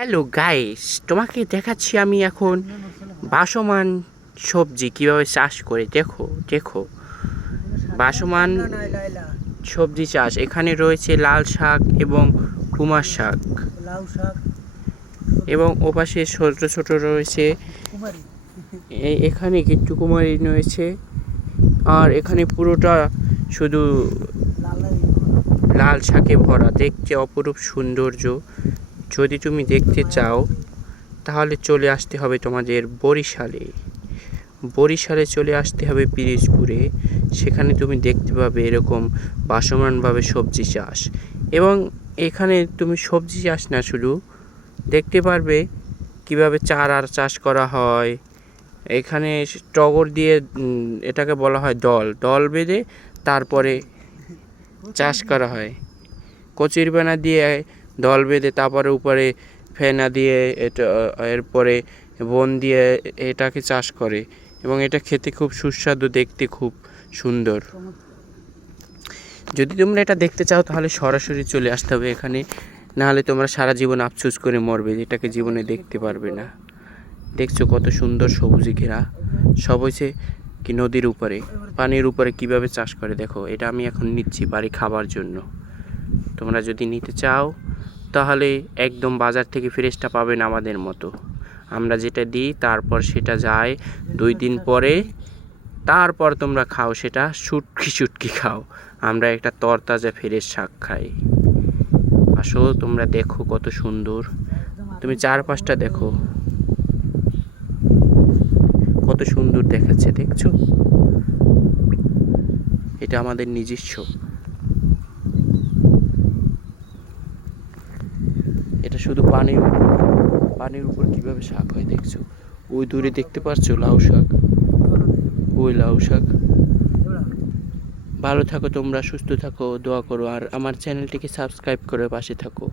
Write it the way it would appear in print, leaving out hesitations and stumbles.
Hello guys, তোমাকে দেখাচ্ছি আমি এখন বাসমান সবজি কিভাবে চাষ করে। দেখো দেখো, বাসমান সবজি চাষ। এখানে রয়েছে লাল শাক এবং কুমার শাক, এবং ওপাশে ছোট ছোট রয়েছে, এখানে কিট্টু কুমারী রয়েছে। আর এখানে পুরোটা শুধু লাল শাকে ভরা, দেখতে অপরূপ সৌন্দর্য। যদি তুমি দেখতে চাও তাহলে চলে আসতে হবে তোমাদের বরিশালে চলে আসতে হবে পিরিজপুরে। সেখানে তুমি দেখতে পাবে এরকম বাসমানভাবে সবজি চাষ। এবং এখানে তুমি সবজি চাষ না, শুধু দেখতে পারবে কিভাবে চারার চাষ করা হয়। এখানে টগর দিয়ে এটাকে বলা হয় দল বেঁধে তারপরে চাষ করা হয়। কচির বেনা দিয়ে দল বেঁধে তারপরে উপরে ফেনা দিয়ে এটা, এরপরে বন দিয়ে এটাকে চাষ করে। এবং এটা খেতে খুব সুস্বাদু, দেখতে খুব সুন্দর। যদি তোমরা এটা দেখতে চাও তাহলে সরাসরি চলে আসতে হবে এখানে, নাহলে তোমরা সারা জীবন আফসোস করে মরবে, এটাকে জীবনে দেখতে পারবে না। দেখছো কত সুন্দর সবুজে ঘেরা, সব হয়েছে কি নদীর উপরে, পানির উপরে কিভাবে চাষ করে। দেখো, এটা আমি এখন নিচ্ছি বাড়ি খাবার জন্য। তোমরা যদি নিতে চাও তাহলে একদম বাজার থেকে ফ্রেশটা পাবেন আমাদের মতো। আমরা যেটা দিই তারপর সেটা যায় 2 দিন পরে, তারপর তোমরা খাও, সেটা শুটকি খাও। আমরা একটা তরতাজা ফ্রেশ শাক খাই। আসো তোমরা দেখো কত সুন্দর, তুমি চারপাশটা দেখো কত সুন্দর দেখাচ্ছে, দেখছো? এটা আমাদের নিজস্ব। এটা শুধু পানির উপর কিভাবে শাক হয় দেখছো। ওই দূরে দেখতে পাচ্ছো লাউ শাক, ওই লাউ শাক। ভালো থাকো তোমরা, সুস্থ থাকো, দোয়া করো, আর আমার চ্যানেলটিকে সাবস্ক্রাইব করে পাশে থাকো।